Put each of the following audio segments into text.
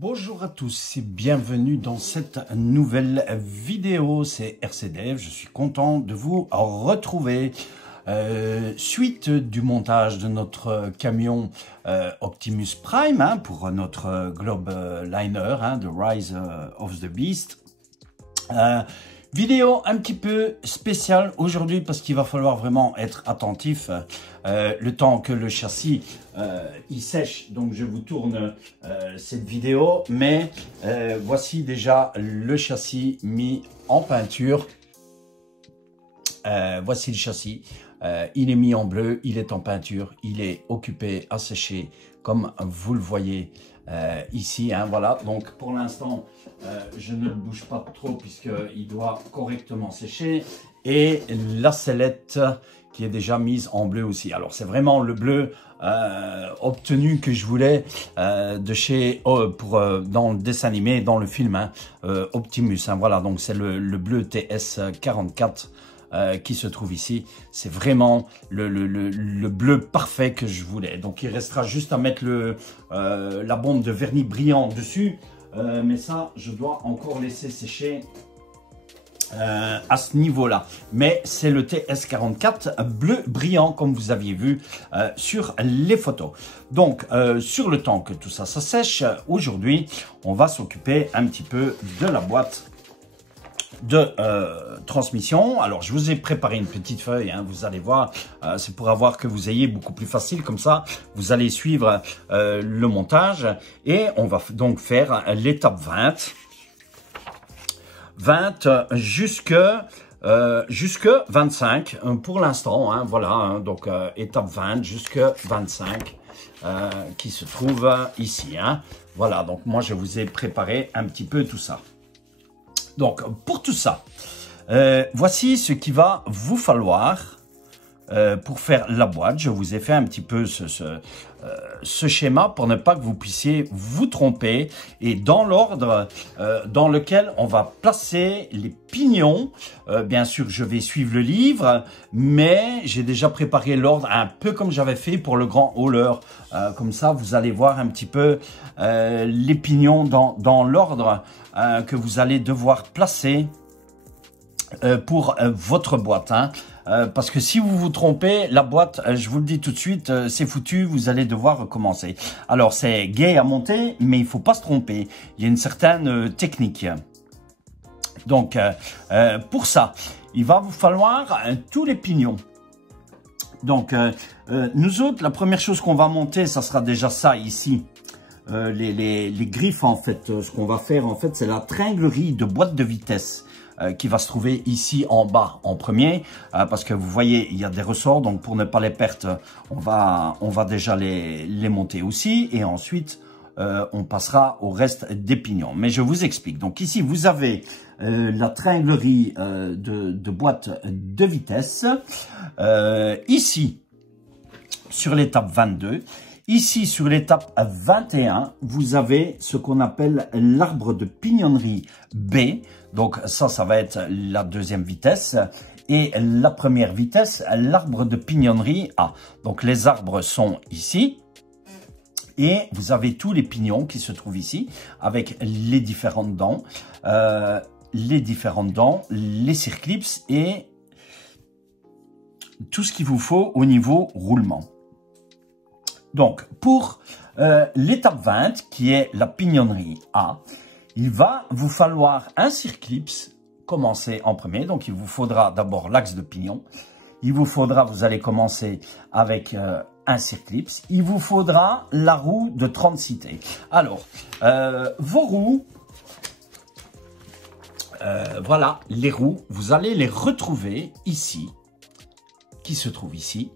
Bonjour à tous et bienvenue dans cette nouvelle vidéo, c'est RCDev, je suis content de vous retrouver. Suite du montage de notre camion Optimus Prime pour notre Globe Liner, The Rise of the Beast. Vidéo un petit peu spéciale aujourd'hui parce qu'il va falloir vraiment être attentif le temps que le châssis il sèche. Donc je vous tourne cette vidéo, mais voici déjà le châssis mis en peinture. Voici le châssis, il est mis en bleu, il est en peinture, il est occupé à sécher comme vous le voyez ici, voilà. Donc pour l'instant je ne le bouge pas trop puisqu'il doit correctement sécher, et la sellette qui est déjà mise en bleu aussi. Alors c'est vraiment le bleu obtenu que je voulais de chez dans le dessin animé, dans le film Optimus, voilà. Donc c'est le bleu TS44 qui se trouve ici. C'est vraiment le bleu parfait que je voulais. Donc il restera juste à mettre la bombe de vernis brillant dessus, mais ça je dois encore laisser sécher à ce niveau là. Mais c'est le TS44 bleu brillant comme vous aviez vu sur les photos. Donc sur le temps que tout ça sèche, aujourd'hui on va s'occuper un petit peu de la boîte de transmission. Alors je vous ai préparé une petite feuille, vous allez voir, c'est pour avoir que vous ayez beaucoup plus facile, comme ça vous allez suivre le montage, et on va donc faire l'étape 20 jusque 25 pour l'instant, voilà, donc étape 20 jusque 25 qui se trouve ici, voilà. Donc moi je vous ai préparé un petit peu tout ça. Donc, pour tout ça, voici ce qu'il va vous falloir pour faire la boîte. Je vous ai fait un petit peu ce schéma pour ne pas que vous puissiez vous tromper, et dans l'ordre dans lequel on va placer les pignons. Bien sûr, je vais suivre le livre, mais j'ai déjà préparé l'ordre un peu comme j'avais fait pour le grand hauler. Comme ça, vous allez voir un petit peu les pignons dans l'ordre que vous allez devoir placer pour votre boîte, parce que si vous vous trompez, la boîte, je vous le dis tout de suite, c'est foutu, vous allez devoir recommencer. Alors c'est gai à monter, mais il faut pas se tromper, il y a une certaine technique. Donc pour ça, il va vous falloir tous les pignons. Donc nous autres, la première chose qu'on va monter, ça sera déjà ça ici. Les griffes, en fait, ce qu'on va faire, en fait, c'est la tringlerie de boîte de vitesse qui va se trouver ici en bas en premier, parce que vous voyez, il y a des ressorts, donc pour ne pas les perdre, on va déjà les monter aussi, et ensuite on passera au reste des pignons. Mais je vous explique. Donc ici, vous avez la tringlerie de boîte de vitesse, ici sur l'étape 22. Ici, sur l'étape 21, vous avez ce qu'on appelle l'arbre de pignonnerie B. Donc ça va être la deuxième vitesse. Et la première vitesse, l'arbre de pignonnerie A. Donc les arbres sont ici. Et vous avez tous les pignons qui se trouvent ici, avec les différentes dents, les circlips et tout ce qu'il vous faut au niveau roulement. Donc, pour l'étape 20, qui est la pignonnerie A, il va vous falloir un circlips, commencer en premier. Donc, il vous faudra d'abord l'axe de pignon. Il vous faudra, vous allez commencer avec un circlips. Il vous faudra la roue de 36 T. Alors, vos roues, voilà, les roues, vous allez les retrouver ici, qui se trouvent ici.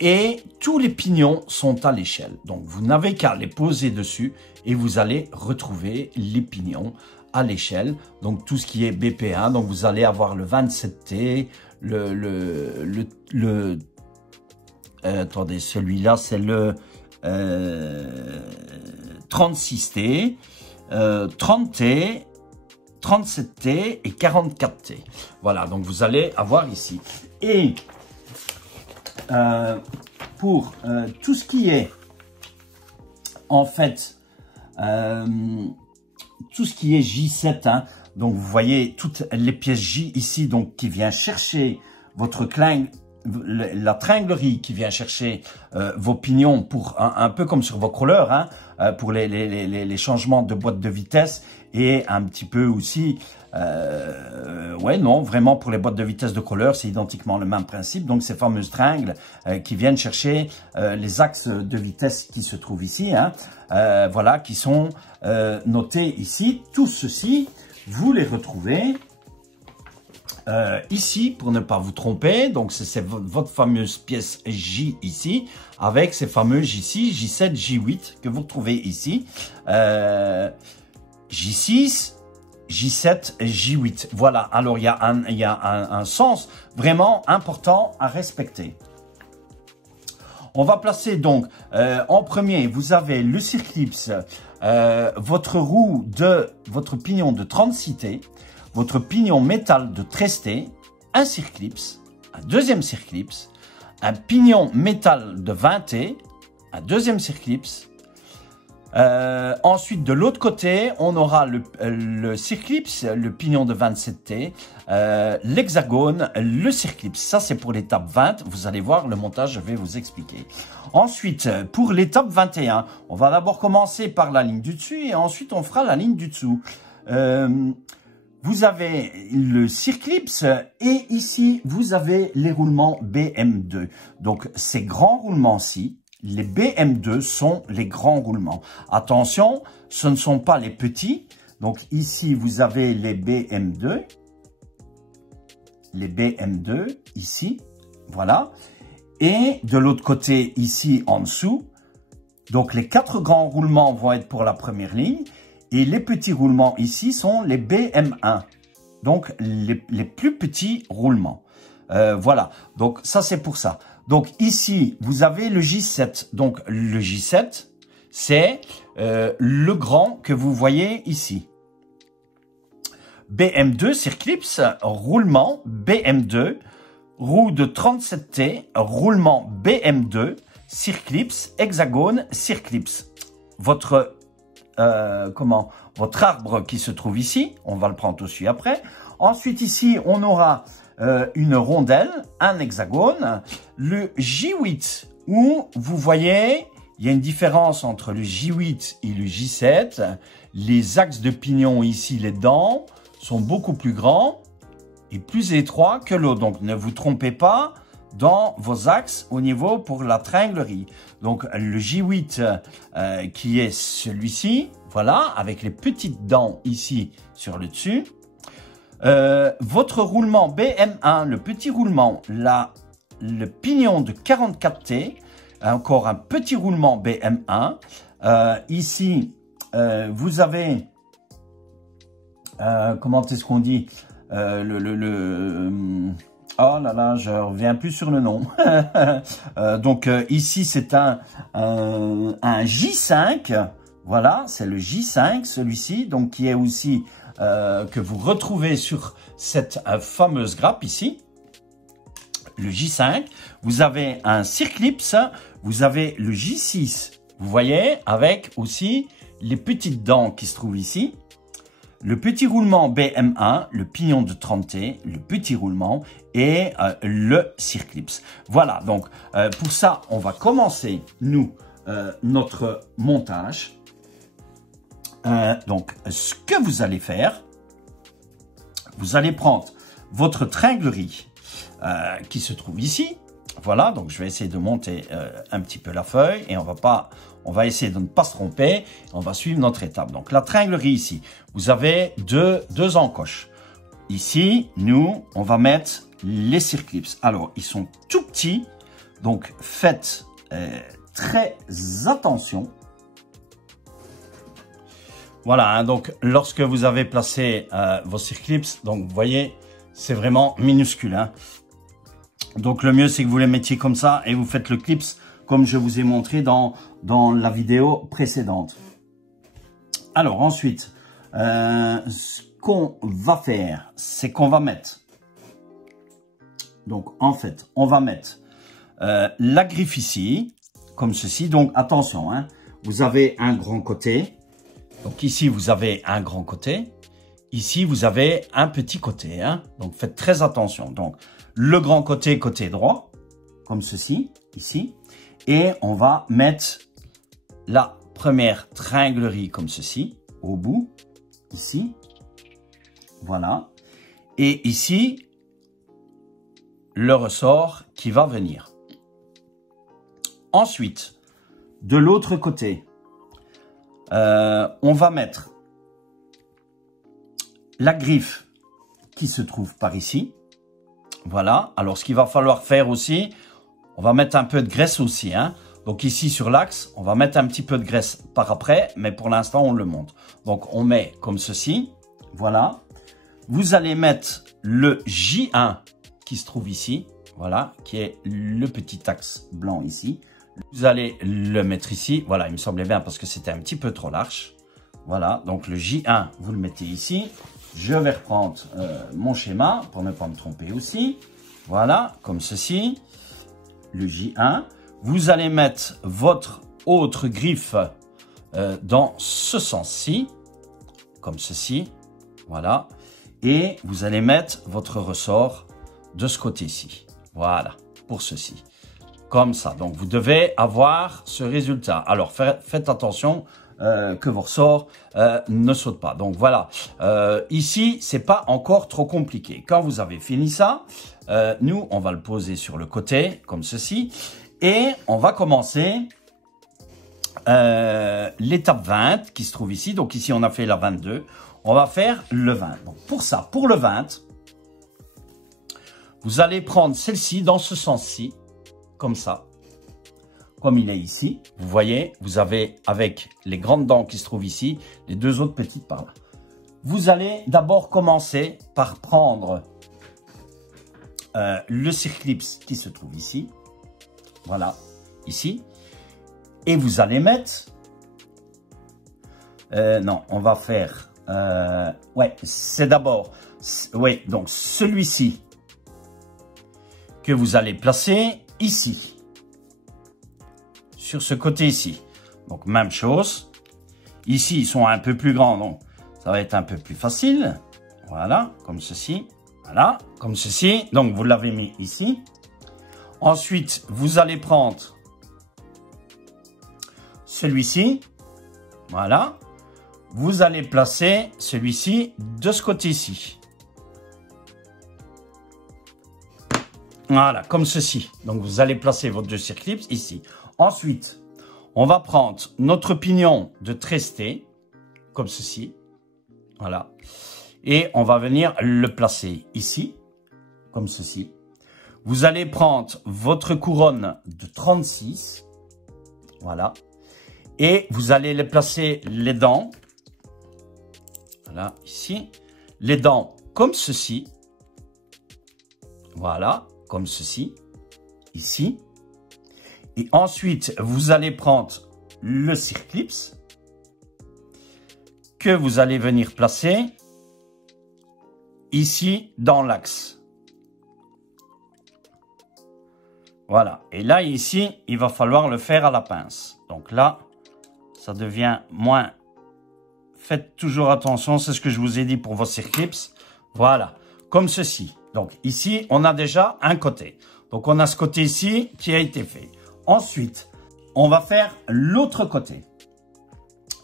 Et tous les pignons sont à l'échelle. Donc, vous n'avez qu'à les poser dessus et vous allez retrouver les pignons à l'échelle. Donc, tout ce qui est BP1. Donc, vous allez avoir le 27T, attendez, celui-là, c'est le 36T, 30T, 37T et 44T. Voilà, donc vous allez avoir ici. Et pour tout ce qui est en fait tout ce qui est J7, hein. Donc, vous voyez toutes les pièces J ici, donc qui vient chercher votre la tringlerie qui vient chercher vos pignons pour un peu comme sur vos crawlers, hein, pour les changements de boîte de vitesse et un petit peu aussi, ouais non, vraiment pour les boîtes de vitesse de crawler, c'est identiquement le même principe. Donc ces fameuses tringles qui viennent chercher les axes de vitesse qui se trouvent ici, hein, voilà, qui sont notés ici. Tout ceci, vous les retrouvez ici, pour ne pas vous tromper. Donc c'est votre fameuse pièce J ici, avec ces fameux J6, J7, J8 que vous retrouvez ici. J6, J7, J8. Voilà, alors il y a un sens vraiment important à respecter. On va placer donc, en premier, vous avez le circlips, votre roue de votre pignon de 36 T, votre pignon métal de 13 T, un circlips, un deuxième circlips, un pignon métal de 20 T, un deuxième circlips. Ensuite, de l'autre côté, on aura le circlips, le pignon de 27 T, l'hexagone, le circlips. Ça, c'est pour l'étape 20. Vous allez voir le montage, je vais vous expliquer. Ensuite, pour l'étape 21, on va d'abord commencer par la ligne du dessus et ensuite, on fera la ligne du dessous. Vous avez le circlips et ici, vous avez les roulements BM2. Donc, ces grands roulements-ci, les BM2 sont les grands roulements. Attention, ce ne sont pas les petits. Donc, ici, vous avez les BM2. Les BM2, ici, voilà. Et de l'autre côté, ici, en dessous, donc les 4 grands roulements vont être pour la première ligne. Et les petits roulements ici sont les BM1, donc les plus petits roulements. Voilà, donc ça c'est pour ça. Donc ici, vous avez le J7. Donc le J7, c'est le grand que vous voyez ici. BM2, circlips, roulement BM2, roue de 37T, roulement BM2, circlips, hexagone, circlips. Votre arbre qui se trouve ici, on va le prendre tout de suite après. Ensuite ici, on aura une rondelle, un hexagone, le J8 où vous voyez, il y a une différence entre le J8 et le J7. Les axes de pignon ici, les dents, sont beaucoup plus grands et plus étroits que l'autre. Donc ne vous trompez pas dans vos axes au niveau pour la tringlerie. Donc le J8 qui est celui-ci, voilà, avec les petites dents ici sur le dessus. Votre roulement BM1, le petit roulement, le pignon de 44T, encore un petit roulement BM1. Ici, vous avez, comment est-ce qu'on dit, oh là là, je reviens plus sur le nom. Donc ici, c'est un J5. Voilà, c'est le J5, celui-ci, donc qui est aussi que vous retrouvez sur cette fameuse grappe ici. Le J5. Vous avez un circlips. Vous avez le J6. Vous voyez, avec aussi les petites dents qui se trouvent ici. Le petit roulement BM1, le pignon de 30T, le petit roulement et le circlips. Voilà, donc pour ça, on va commencer, nous, notre montage. Donc, ce que vous allez faire, vous allez prendre votre tringlerie qui se trouve ici. Voilà, donc je vais essayer de monter un petit peu la feuille et on va essayer de ne pas se tromper. On va suivre notre étape. Donc la tringlerie ici, vous avez deux encoches. Ici, nous, on va mettre les circlips. Alors, ils sont tout petits, donc faites très attention. Voilà, hein, donc lorsque vous avez placé vos circlips, donc vous voyez, c'est vraiment minuscule. Hein. Donc le mieux, c'est que vous les mettiez comme ça et vous faites le clips comme je vous ai montré dans la vidéo précédente. Alors ensuite, ce qu'on va faire, c'est qu'on va mettre, donc en fait, on va mettre la griffe ici, comme ceci. Donc attention, hein, vous avez un grand côté, Donc ici, vous avez un grand côté. Ici, vous avez un petit côté. Hein. Donc faites très attention. Donc le grand côté, côté droit, comme ceci, ici. Et on va mettre la première tringlerie comme ceci, au bout, ici. Voilà. Et ici, le ressort qui va venir. Ensuite, de l'autre côté, on va mettre la griffe qui se trouve par ici. Voilà. Alors, ce qu'il va falloir faire aussi, on va mettre un peu de graisse aussi. Hein. Donc ici, sur l'axe, on va mettre un petit peu de graisse par après, mais pour l'instant, on le monte. Donc, on met comme ceci. Voilà. Vous allez mettre le J1 qui se trouve ici. Voilà, qui est le petit axe blanc ici. Vous allez le mettre ici. Voilà, il me semblait bien parce que c'était un petit peu trop large. Voilà, donc le J1, vous le mettez ici. Je vais reprendre mon schéma pour ne pas me tromper aussi. Voilà, comme ceci. Le J1. Vous allez mettre votre autre griffe dans ce sens-ci. Comme ceci. Voilà. Et vous allez mettre votre ressort de ce côté-ci. Voilà, pour ceci. Comme ça. Donc, vous devez avoir ce résultat. Alors, faites attention que vos ressorts ne sautent pas. Donc, voilà. Ici, c'est pas encore trop compliqué. Quand vous avez fini ça, nous, on va le poser sur le côté, comme ceci. Et on va commencer l'étape 20 qui se trouve ici. Donc, ici, on a fait la 22. On va faire le 20. Donc, pour ça, pour le 20, vous allez prendre celle-ci dans ce sens-ci, comme ça, comme il est ici. Vous voyez, vous avez avec les grandes dents qui se trouvent ici, les deux autres petites par là. Vous allez d'abord commencer par prendre le circlips qui se trouve ici. Voilà, ici. Et vous allez mettre... non, on va faire... ouais, c'est d'abord... Oui, donc celui-ci que vous allez placer ici. Sur ce côté ici. Donc, même chose. Ici, ils sont un peu plus grands, donc ça va être un peu plus facile. Voilà, comme ceci. Voilà, comme ceci. Donc, vous l'avez mis ici. Ensuite, vous allez prendre celui-ci. Voilà. Vous allez placer celui-ci de ce côté-ci. Voilà, comme ceci. Donc, vous allez placer votre deux circlips ici. Ensuite, on va prendre notre pignon de tresté, comme ceci. Voilà. Et on va venir le placer ici, comme ceci. Vous allez prendre votre couronne de 36. Voilà. Et vous allez les placer les dents. Voilà, ici. Les dents comme ceci. Voilà, comme ceci. Ici. Et ensuite, vous allez prendre le circlips que vous allez venir placer ici dans l'axe. Voilà. Et là, ici, il va falloir le faire à la pince. Donc là, ça devient moins... Faites toujours attention, c'est ce que je vous ai dit pour vos circlips. Voilà, comme ceci. Donc ici, on a déjà un côté. Donc on a ce côté ici qui a été fait. Ensuite, on va faire l'autre côté.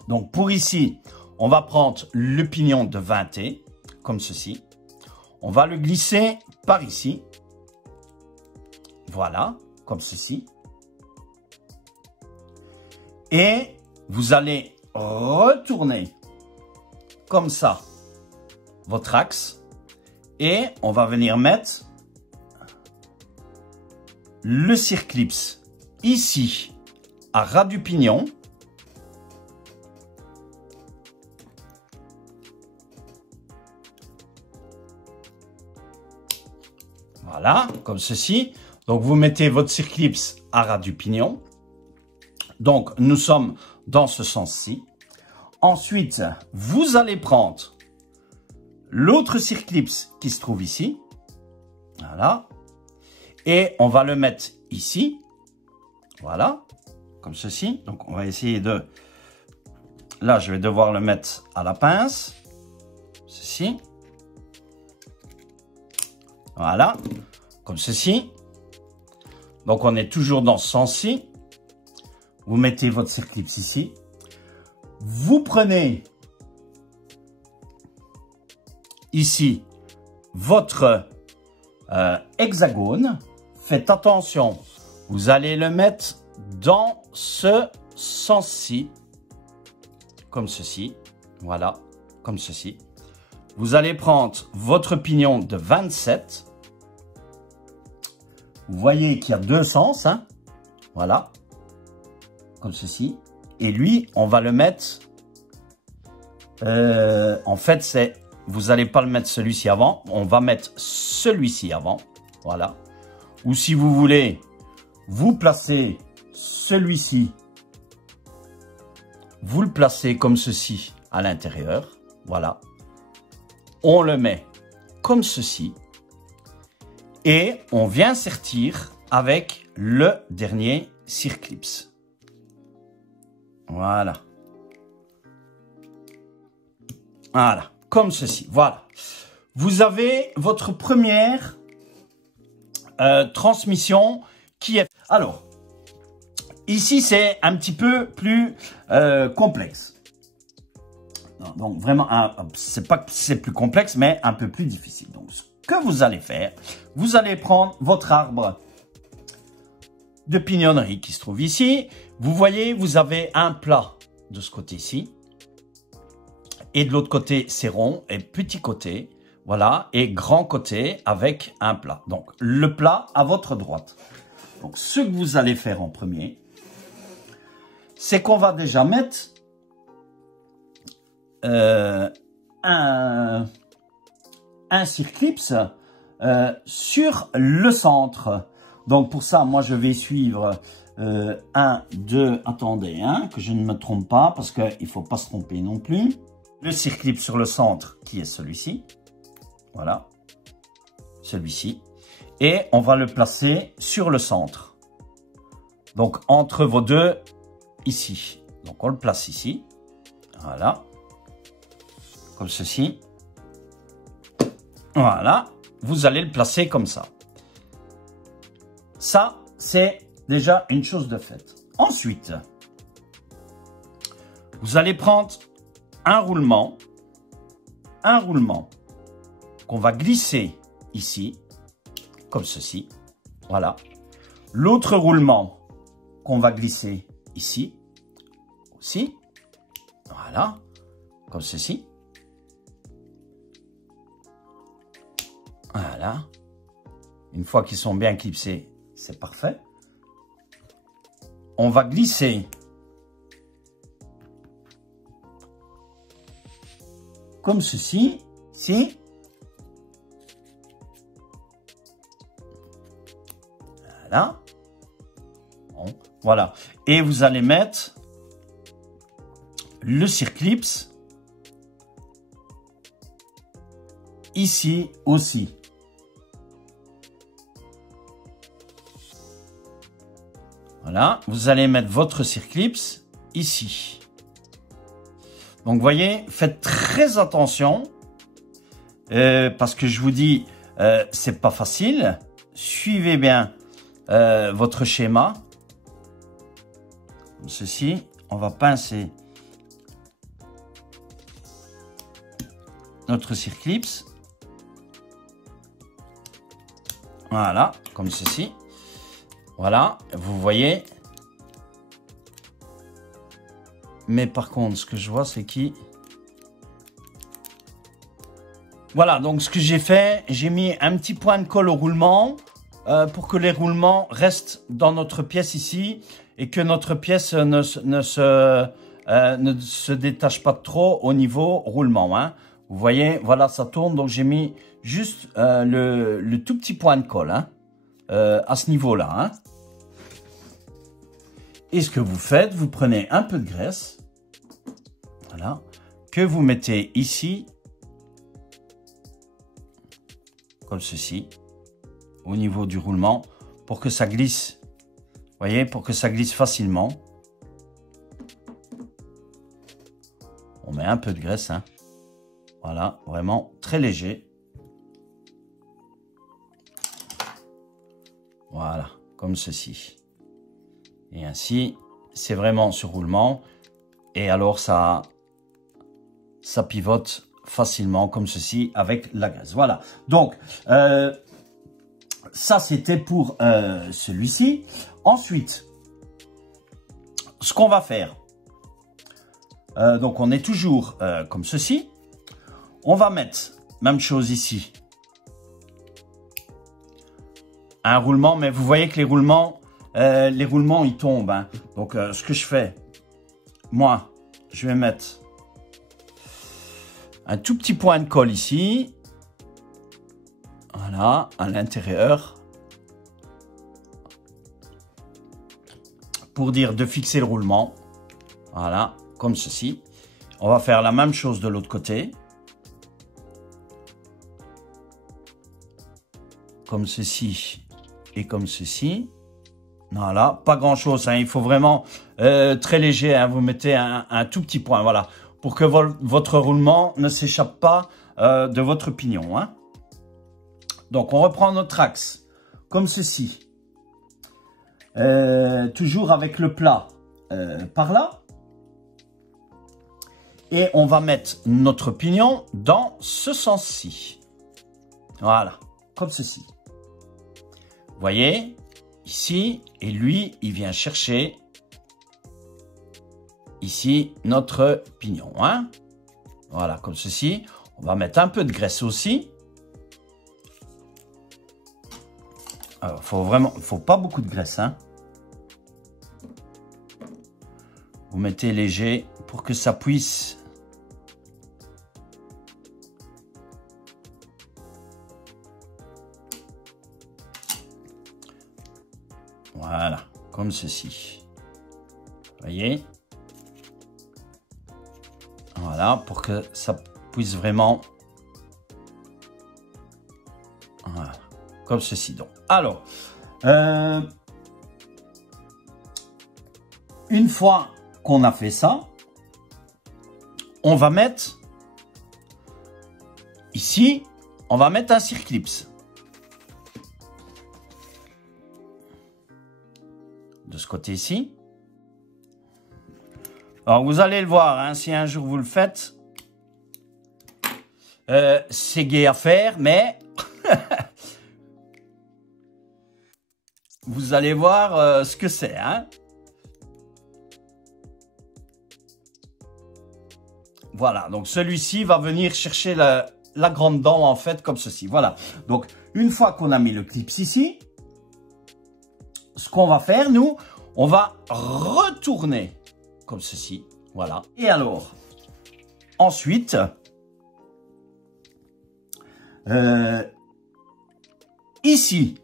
Donc pour ici, on va prendre le pignon de 20T, comme ceci. On va le glisser par ici. Voilà, comme ceci. Et vous allez retourner comme ça votre axe. Et on va venir mettre le circlips ici, à ras du pignon. Voilà, comme ceci. Donc, vous mettez votre circlips à ras du pignon. Donc, nous sommes dans ce sens-ci. Ensuite, vous allez prendre l'autre circlips qui se trouve ici. Voilà. Et on va le mettre ici. Voilà, comme ceci. Donc, on va essayer de là, je vais devoir le mettre à la pince. Ceci. Voilà. Comme ceci. Donc, on est toujours dans ce sens-ci. Vous mettez votre circlips ici. Vous prenez ici votre hexagone. Faites attention. Vous allez le mettre dans ce sens-ci. Comme ceci. Voilà. Comme ceci. Vous allez prendre votre pignon de 27. Vous voyez qu'il y a deux sens. Hein? Voilà. Comme ceci. Et lui, on va le mettre... en fait, c'est... Vous n'allez pas le mettre celui-ci avant. On va mettre celui-ci avant. Voilà. Ou si vous voulez, vous placez celui-ci. Vous le placez comme ceci à l'intérieur. Voilà. On le met comme ceci. Et on vient sertir avec le dernier circlips. Voilà. Voilà. Comme ceci. Voilà. Vous avez votre première transmission qui est... Alors, ici, c'est un petit peu plus complexe. Donc, vraiment, c'est pas que c'est plus complexe, mais un peu plus difficile. Donc, ce que vous allez faire, vous allez prendre votre arbre de pignonnerie qui se trouve ici. Vous voyez, vous avez un plat de ce côté-ci. Et de l'autre côté, c'est rond et petit côté. Voilà. Et grand côté avec un plat. Donc, le plat à votre droite. Donc, ce que vous allez faire en premier, c'est qu'on va déjà mettre un circlips sur le centre. Donc, pour ça, moi, je vais suivre 1, 2, attendez, hein, que je ne me trompe pas, parce qu'il ne faut pas se tromper non plus. Le circlips sur le centre, qui est celui-ci. Voilà. Celui-ci. Et on va le placer sur le centre. Donc, entre vos deux, ici. Donc, on le place ici. Voilà. Comme ceci. Voilà. Vous allez le placer comme ça. Ça, c'est déjà une chose de faite. Ensuite, vous allez prendre un roulement qu'on va glisser ici, comme ceci. Voilà. L'autre roulement qu'on va glisser ici, aussi. Voilà. Comme ceci. Voilà. Une fois qu'ils sont bien clipsés, c'est parfait. On va glisser comme ceci, ici. Voilà. Bon, voilà. Et vous allez mettre le circlips ici aussi. Voilà, vous allez mettre votre circlips ici. Donc, vous voyez, faites très attention parce que je vous dis, c'est pas facile. Suivez bien votre schéma. Comme ceci, on va pincer notre circlips. Voilà, comme ceci. Voilà, vous voyez. Mais par contre, ce que je vois, c'est qui... Voilà, donc ce que j'ai fait, j'ai mis un petit point de colle au roulement pour que les roulements restent dans notre pièce ici et que notre pièce ne se détache pas trop au niveau roulement. Hein. Vous voyez, voilà, ça tourne. Donc, j'ai mis juste le tout petit point de colle hein, à ce niveau-là. Hein. Et ce que vous faites, vous prenez un peu de graisse, voilà, que vous mettez ici, comme ceci, au niveau du roulement, pour que ça glisse, vous voyez, pour que ça glisse facilement. met un peu de graisse, hein. Voilà, vraiment très léger. Voilà, comme ceci. Et ainsi, c'est vraiment ce roulement. Et alors, ça pivote facilement comme ceci avec la graisse. Voilà, donc, ça c'était pour celui-ci. Ensuite, ce qu'on va faire, donc on est toujours comme ceci. On va mettre, même chose ici, un roulement, mais vous voyez que les roulements ils tombent, hein. Donc ce que je fais, moi, je vais mettre un tout petit point de colle ici, voilà, à l'intérieur, pour dire de fixer le roulement, voilà, comme ceci. On va faire la même chose de l'autre côté, comme ceci et comme ceci. Voilà, pas grand chose, hein. Il faut vraiment très léger, hein. Vous mettez un tout petit point, voilà, pour que votre roulement ne s'échappe pas de votre pignon, hein. Donc on reprend notre axe comme ceci, toujours avec le plat par là, et on va mettre notre pignon dans ce sens-ci, voilà, comme ceci. Vous voyez, ici, et lui, il vient chercher ici notre pignon, hein. Voilà, comme ceci. On va mettre un peu de graisse aussi. Alors, faut pas beaucoup de graisse, hein. Vous mettez léger pour que ça puisse. Voilà, comme ceci. Voyez? Voilà, pour que ça puisse vraiment. Voilà, comme ceci. Donc, alors, une fois qu'on a fait ça, on va mettre ici, on va mettre un circlips. De ce côté-ci. Alors, vous allez le voir, hein, si un jour vous le faites, c'est gai à faire, mais vous allez voir ce que c'est, hein. Voilà, donc celui-ci va venir chercher la grande dent, en fait, comme ceci. Voilà, donc une fois qu'on a mis le clips ici, ce qu'on va faire, nous, on va retourner comme ceci, voilà. Et alors, ensuite, ici,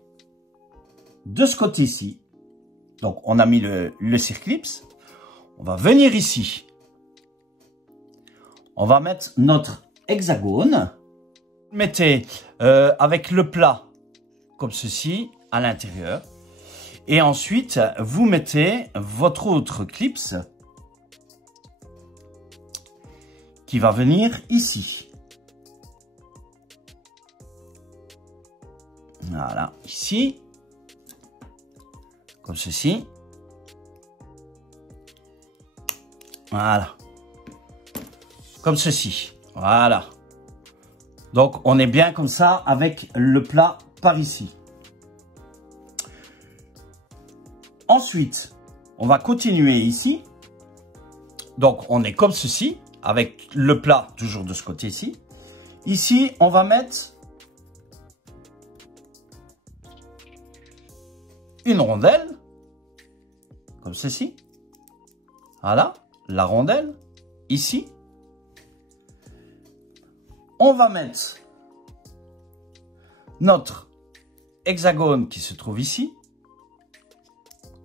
de ce côté-ci, donc on a mis le circlips, on va venir ici, on va mettre notre hexagone, mettez avec le plat comme ceci à l'intérieur. Et ensuite, vous mettez votre autre clips qui va venir ici. Voilà, ici. Comme ceci. Voilà. Comme ceci. Voilà. Donc, on est bien comme ça avec le plat par ici. Ensuite, on va continuer ici. Donc, on est comme ceci, avec le plat toujours de ce côté-ci. Ici, on va mettre une rondelle, comme ceci. Voilà, la rondelle, ici. On va mettre notre hexagone qui se trouve ici.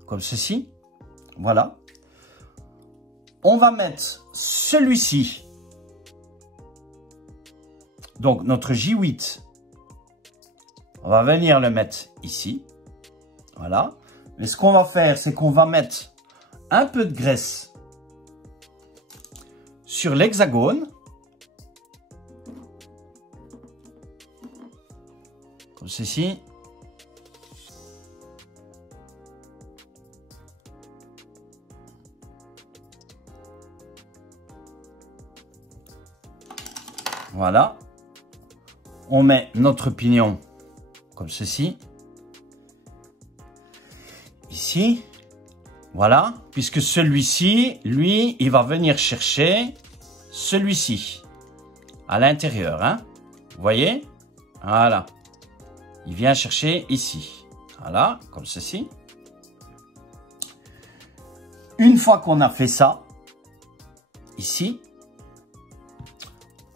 Comme ceci, voilà. On va mettre celui-ci, donc notre J8, on va venir le mettre ici, voilà. Mais ce qu'on va faire, c'est qu'on va mettre un peu de graisse sur l'hexagone. Comme ceci. Voilà. On met notre pignon comme ceci. Ici. Voilà. Puisque celui-ci, lui, il va venir chercher celui-ci. À l'intérieur. Hein. Vous voyez? Voilà. Il vient chercher ici. Voilà. Comme ceci. Une fois qu'on a fait ça, ici,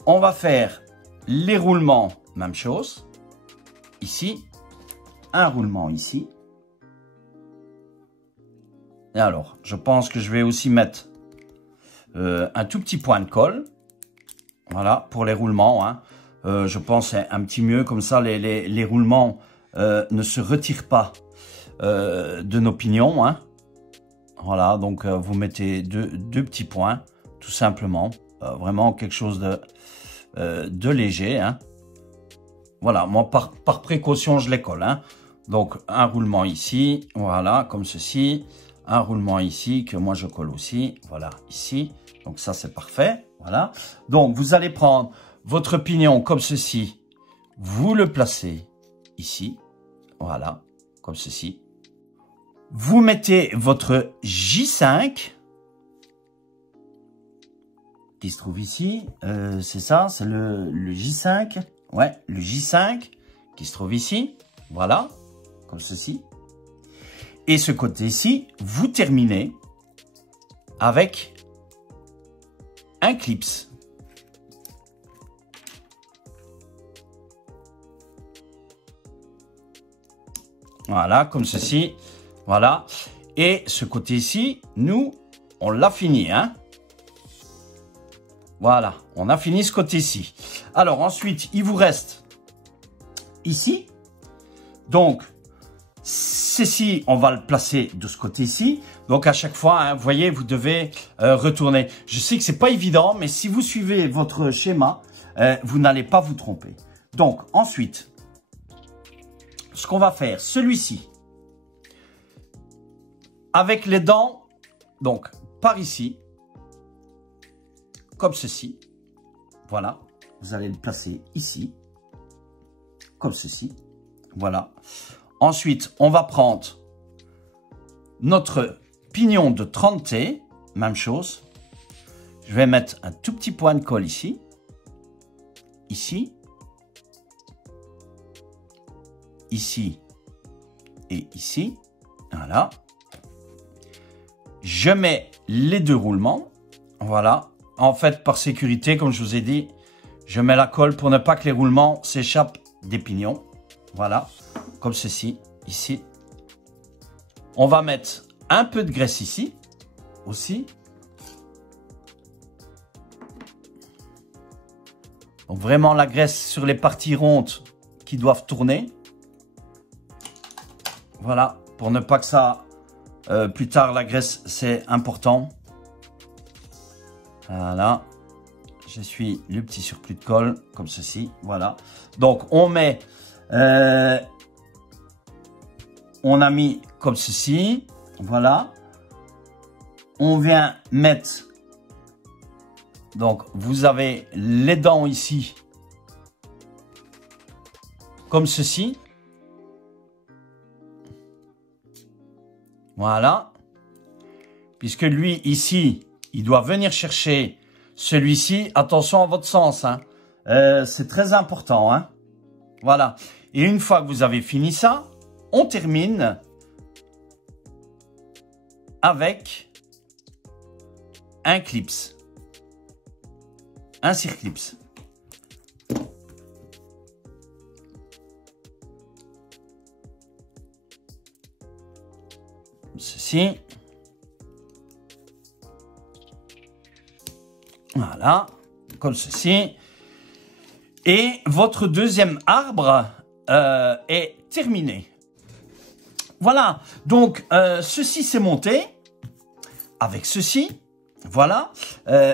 on va faire les roulements, même chose. Ici, un roulement ici. Et alors, je pense que je vais aussi mettre un tout petit point de colle. Voilà, pour les roulements. Hein. Je pense un petit mieux, comme ça les roulements ne se retirent pas de nos pignons. Hein. Voilà, donc vous mettez deux petits points, tout simplement. Vraiment quelque chose de léger. Hein. Voilà, moi par précaution je les colle. Hein. Donc un roulement ici, voilà, comme ceci. Un roulement ici que moi je colle aussi, voilà, ici. Donc ça c'est parfait, voilà. Donc vous allez prendre votre pignon comme ceci. Vous le placez ici, voilà, comme ceci. Vous mettez votre J5 qui se trouve ici, c'est ça, c'est le J5, ouais, le J5 qui se trouve ici, voilà, comme ceci. Et ce côté-ci, vous terminez avec un clips. Voilà, comme ceci, voilà. Et ce côté-ci, nous, on l'a fini, hein. Voilà, on a fini ce côté-ci. Alors ensuite, il vous reste ici. Donc, ceci, on va le placer de ce côté-ci. Donc à chaque fois, hein, vous voyez, vous devez retourner. Je sais que c'est pas évident, mais si vous suivez votre schéma, vous n'allez pas vous tromper. Donc ensuite, ce qu'on va faire, celui-ci, avec les dents, donc par ici, comme ceci. Voilà, vous allez le placer ici, comme ceci. Voilà. Ensuite, on va prendre notre pignon de 30T, même chose. Je vais mettre un tout petit point de colle ici, ici, ici et ici. Voilà. Je mets les deux roulements. Voilà. En fait, par sécurité, comme je vous ai dit, je mets la colle pour ne pas que les roulements s'échappent des pignons. Voilà. Comme ceci, ici. On va mettre un peu de graisse ici, aussi. Donc vraiment la graisse sur les parties rondes qui doivent tourner. Voilà, pour ne pas que ça... plus tard, la graisse, c'est important. Voilà. J'essuie le petit surplus de colle, comme ceci. Voilà. Donc, on met... on a mis comme ceci. Voilà. On vient mettre... Donc, vous avez les dents ici. Comme ceci. Voilà. Puisque lui, ici, il doit venir chercher celui-ci. Attention à votre sens. Hein. C'est très important. Hein. Voilà. Et une fois que vous avez fini ça, on termine avec un clips. Un circlips. Ceci. Voilà, comme ceci. Et votre deuxième arbre est terminé. Voilà, donc ceci c'est monté avec ceci. Voilà,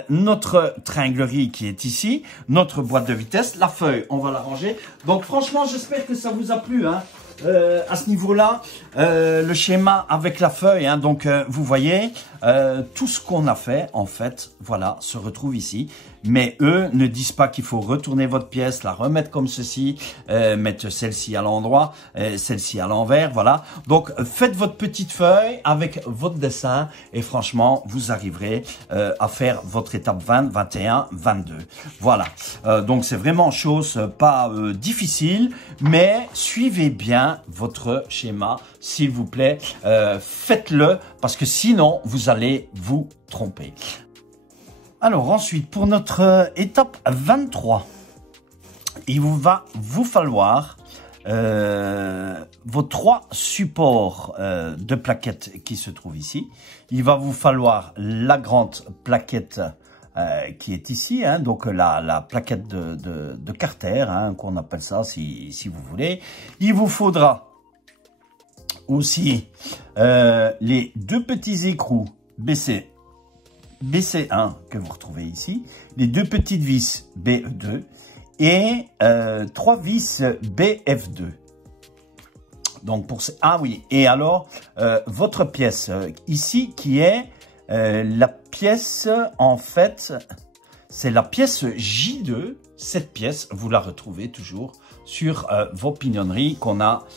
notre tringlerie qui est ici, notre boîte de vitesse, la feuille, on va la ranger. Donc franchement, j'espère que ça vous a plu, hein, à ce niveau-là, le schéma avec la feuille. Hein, donc vous voyez, tout ce qu'on a fait, en fait, voilà, se retrouve ici. Mais eux ne disent pas qu'il faut retourner votre pièce, la remettre comme ceci, mettre celle-ci à l'endroit, celle-ci à l'envers, voilà. Donc faites votre petite feuille avec votre dessin et franchement, vous arriverez à faire votre étape 20, 21, 22. Voilà, donc c'est vraiment chose pas difficile, mais suivez bien votre schéma, s'il vous plaît. Faites-le parce que sinon, vous allez vous tromper. Alors ensuite, pour notre étape 23, il va vous falloir vos 3 supports de plaquettes qui se trouvent ici. Il va vous falloir la grande plaquette qui est ici, hein, donc la plaquette de Carter, hein, qu'on appelle ça si vous voulez. Il vous faudra aussi les 2 petits écrous BC1 que vous retrouvez ici, les 2 petites vis BE2 et 3 vis BF2. Donc pour ah oui, et alors votre pièce ici qui est la pièce, en fait, c'est la pièce J2. Cette pièce, vous la retrouvez toujours sur vos pignonneries qu'on a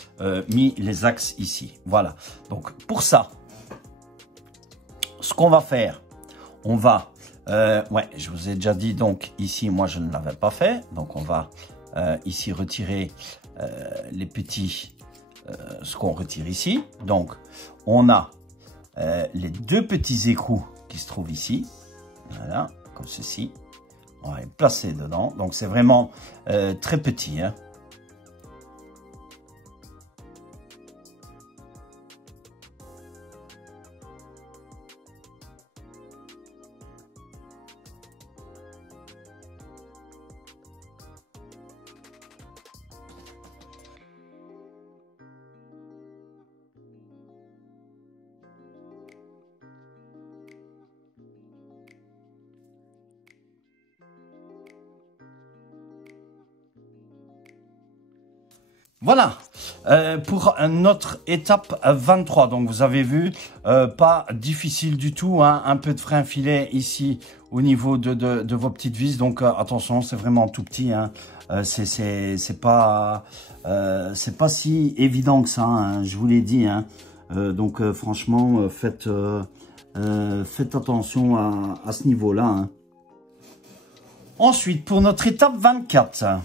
mis les axes ici. Voilà. Donc pour ça, ce qu'on va faire, on va, ouais, je vous ai déjà dit, donc ici, moi, je ne l'avais pas fait. Donc, on va ici retirer les petits, ce qu'on retire ici. Donc, on a les 2 petits écrous qui se trouvent ici. Voilà, comme ceci. On va les placer dedans. Donc, c'est vraiment très petit, hein. Voilà, pour notre étape 23, donc vous avez vu, pas difficile du tout, hein, un peu de frein filet ici au niveau de vos petites vis, donc attention, c'est vraiment tout petit, hein, c'est pas si évident que ça, hein, je vous l'ai dit, hein, donc franchement, faites attention à ce niveau-là. Hein. Ensuite, pour notre étape 24,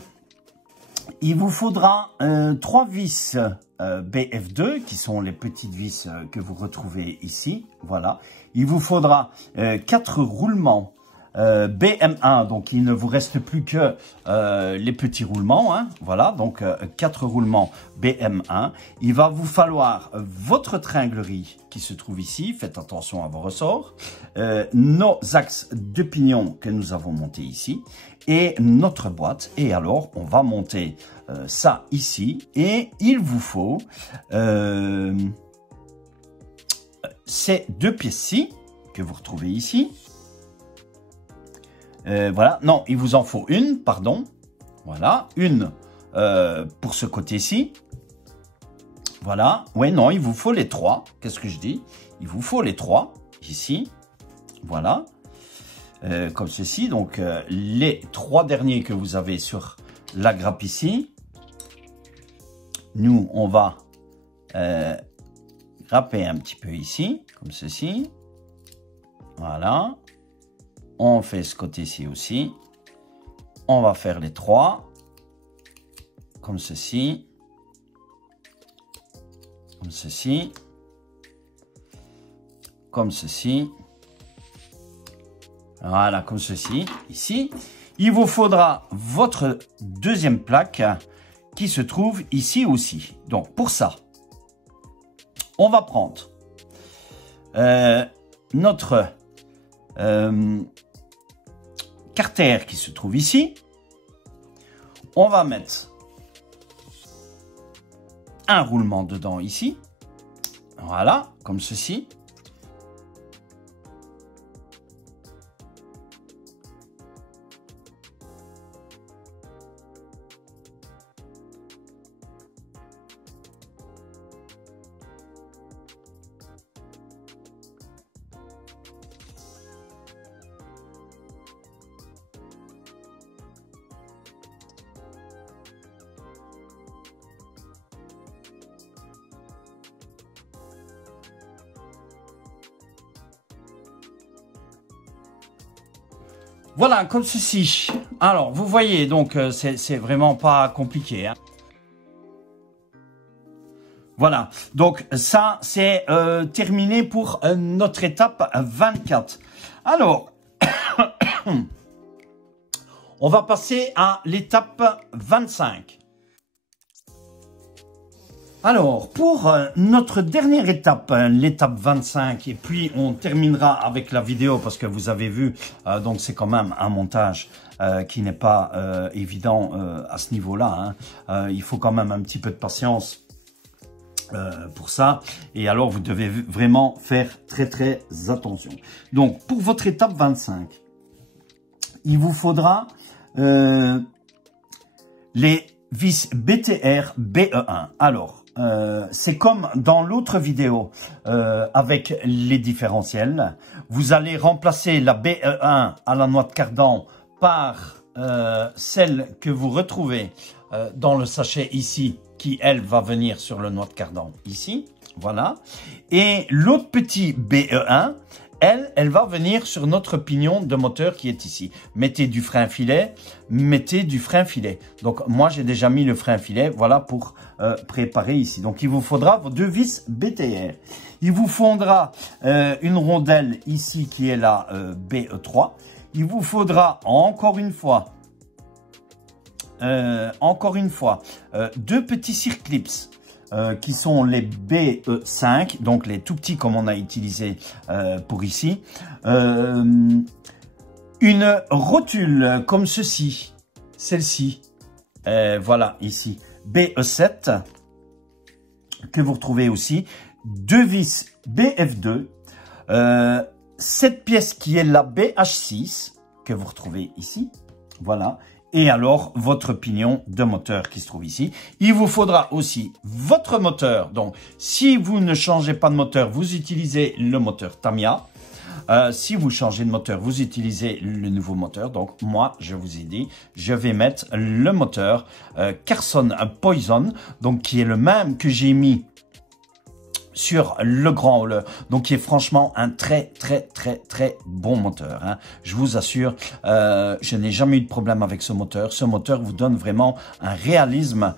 il vous faudra 3 vis BF2, qui sont les petites vis que vous retrouvez ici. Voilà. Il vous faudra 4 roulements BM1, donc il ne vous reste plus que les petits roulements. Hein. Voilà, donc 4 roulements BM1. Il va vous falloir votre tringlerie qui se trouve ici. Faites attention à vos ressorts. Nos axes de pignon que nous avons montés ici. Et notre boîte. Et alors, on va monter ça ici. Et il vous faut ces 2 pièces-ci que vous retrouvez ici. Voilà, non, il vous en faut une, pardon. Voilà, une pour ce côté-ci. Voilà, ouais, non, il vous faut les 3. Qu'est-ce que je dis? Il vous faut les 3 ici. Voilà. Comme ceci, donc les 3 derniers que vous avez sur la grappe ici, nous on va grapper un petit peu ici, comme ceci, voilà, on fait ce côté-ci aussi, on va faire les 3, comme ceci, comme ceci, comme ceci. Voilà, comme ceci, ici. Il vous faudra votre 2e plaque qui se trouve ici aussi. Donc, pour ça, on va prendre notre Carter qui se trouve ici. On va mettre un roulement dedans ici. Voilà, comme ceci. Voilà, comme ceci. Alors, vous voyez, donc, c'est vraiment pas compliqué, hein. Voilà, donc ça, c'est terminé pour notre étape 24. Alors, on va passer à l'étape 25. Alors, pour notre dernière étape, l'étape 25, et puis on terminera avec la vidéo parce que vous avez vu, donc c'est quand même un montage qui n'est pas évident à ce niveau-là, hein. Il faut quand même un petit peu de patience pour ça, et alors vous devez vraiment faire très attention. Donc, pour votre étape 25, il vous faudra les vis BTR BE1. Alors, c'est comme dans l'autre vidéo avec les différentiels. Vous allez remplacer la BE1 à la noix de cardan par celle que vous retrouvez dans le sachet ici, qui, elle, va venir sur le noix de cardan ici. Voilà. Et l'autre petit BE1, elle va venir sur notre pignon de moteur qui est ici. Mettez du frein filet, mettez du frein filet. Donc, moi, j'ai déjà mis le frein filet, voilà, pour préparer ici. Donc, il vous faudra vos deux vis BTR. Il vous faudra une rondelle ici qui est la BE3. Il vous faudra, encore une fois, deux petits circlips qui sont les BE5, donc les tout petits comme on a utilisé pour ici. Une rotule comme ceci, celle-ci, voilà ici, BE7, que vous retrouvez aussi. Deux vis BF2, cette pièce qui est la BH6, que vous retrouvez ici, voilà. Et alors, votre pignon de moteur qui se trouve ici. Il vous faudra aussi votre moteur. Donc, si vous ne changez pas de moteur, vous utilisez le moteur Tamiya. Si vous changez de moteur, vous utilisez le nouveau moteur. Donc, moi, je vous ai dit, je vais mettre le moteur Carson Poison, donc qui est le même que j'ai mis sur le grand hauler, donc qui est franchement un très bon moteur, hein. Je vous assure, je n'ai jamais eu de problème avec ce moteur. Ce moteur vous donne vraiment un réalisme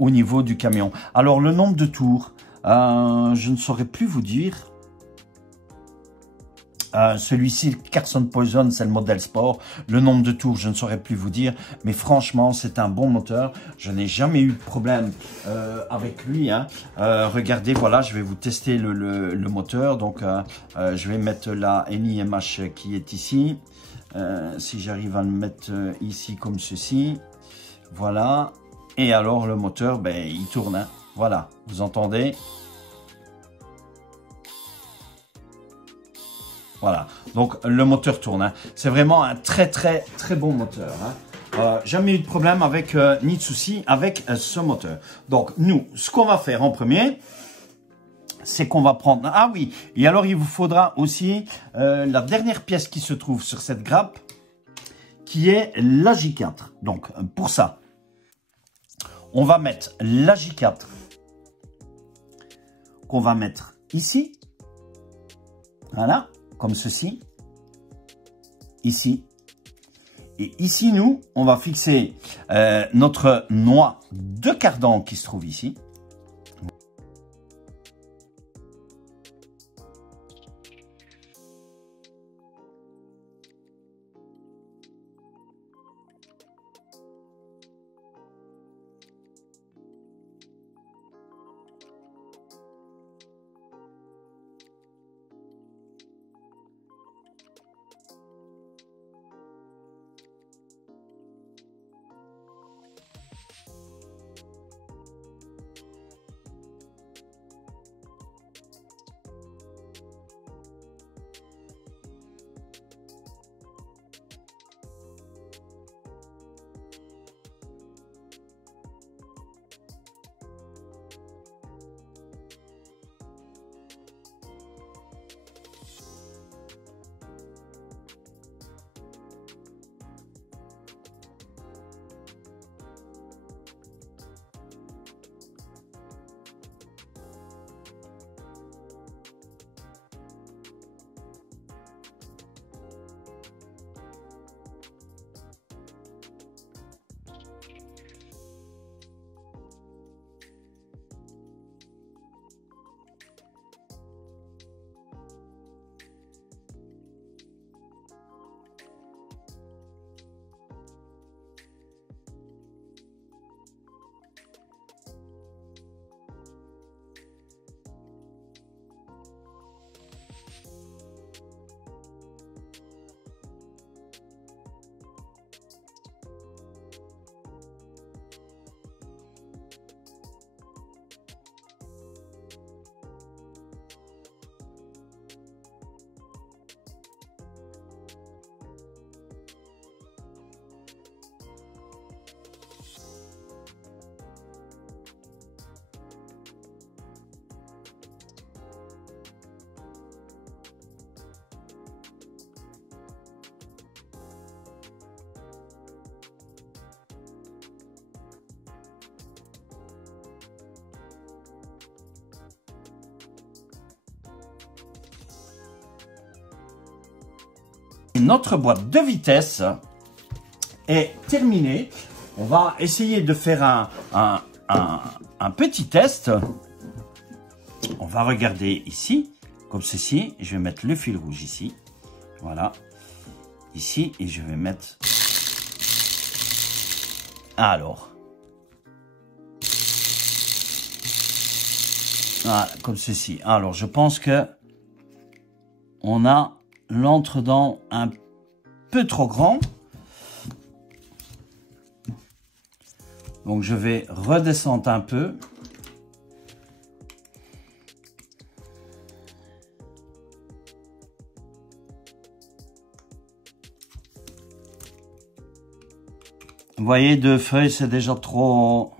au niveau du camion. Alors le nombre de tours, je ne saurais plus vous dire. Celui-ci, Carson Poison, c'est le modèle sport. Le nombre de tours, je ne saurais plus vous dire. Mais franchement, c'est un bon moteur. Je n'ai jamais eu de problème avec lui, hein. Regardez, voilà, je vais vous tester le moteur. Donc, je vais mettre la NIMH qui est ici. Si j'arrive à le mettre ici comme ceci. Voilà. Et alors, le moteur, ben, il tourne, hein. Voilà, vous entendez ? Voilà, donc le moteur tourne, hein. C'est vraiment un très bon moteur, hein. Jamais eu de problème avec, ni de souci avec ce moteur. Donc nous, ce qu'on va faire en premier, c'est qu'on va prendre... Ah oui, et alors il vous faudra aussi la dernière pièce qui se trouve sur cette grappe, qui est la J4. Donc pour ça, on va mettre la J4 qu'on va mettre ici. Voilà. Comme ceci, ici. Et ici, nous, on va fixer notre noix de cardan qui se trouve ici. Notre boîte de vitesse est terminée. On va essayer de faire un petit test. On va regarder ici, comme ceci. Je vais mettre le fil rouge ici. Voilà. Ici, et je vais mettre... Alors. Voilà, comme ceci. Alors, je pense que on a l'entre-dent un peu trop grand. Donc, je vais redescendre un peu. Vous voyez, 2 feuilles, c'est déjà trop...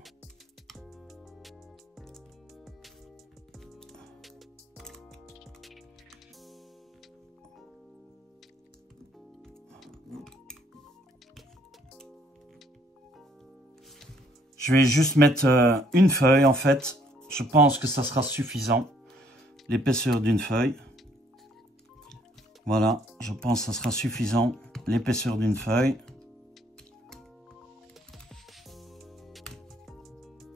Je vais juste mettre une feuille, en fait. Je pense que ça sera suffisant. L'épaisseur d'une feuille. Voilà, je pense que ça sera suffisant. L'épaisseur d'une feuille.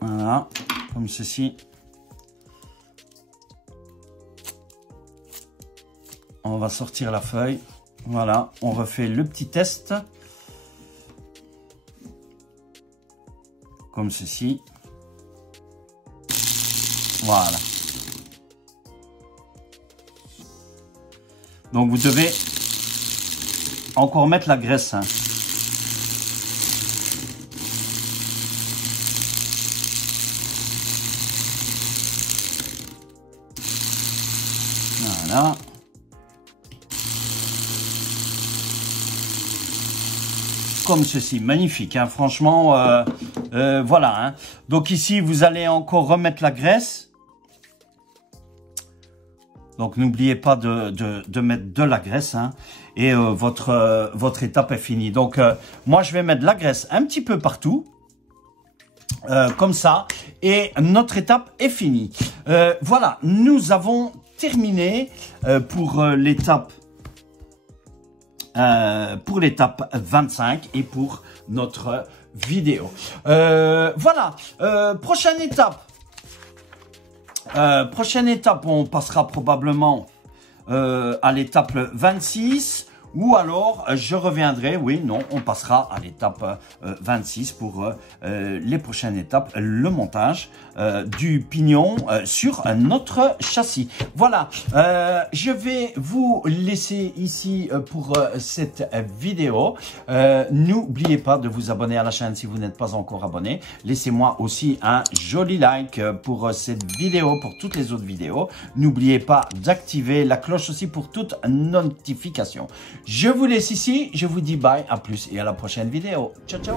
Voilà, comme ceci. On va sortir la feuille. Voilà, on refait le petit test. Comme ceci. Voilà. Donc vous devez encore mettre la graisse. Hein. Voilà. Comme ceci, magnifique, hein, franchement, voilà. Hein. Donc ici, vous allez encore remettre la graisse. Donc n'oubliez pas de mettre de la graisse, hein, et votre étape est finie. Donc moi, je vais mettre de la graisse un petit peu partout. Comme ça, et notre étape est finie. Voilà, nous avons terminé pour l'étape 25 et pour notre vidéo. Voilà, prochaine étape. On passera probablement à l'étape 26. Ou alors, je reviendrai, oui, non, on passera à l'étape 26 pour les prochaines étapes, le montage du pignon sur notre châssis. Voilà, je vais vous laisser ici pour cette vidéo. N'oubliez pas de vous abonner à la chaîne si vous n'êtes pas encore abonné. Laissez-moi aussi un joli like pour cette vidéo, pour toutes les autres vidéos. N'oubliez pas d'activer la cloche aussi pour toutes notifications. Je vous laisse ici, je vous dis bye, à plus et à la prochaine vidéo. Ciao, ciao.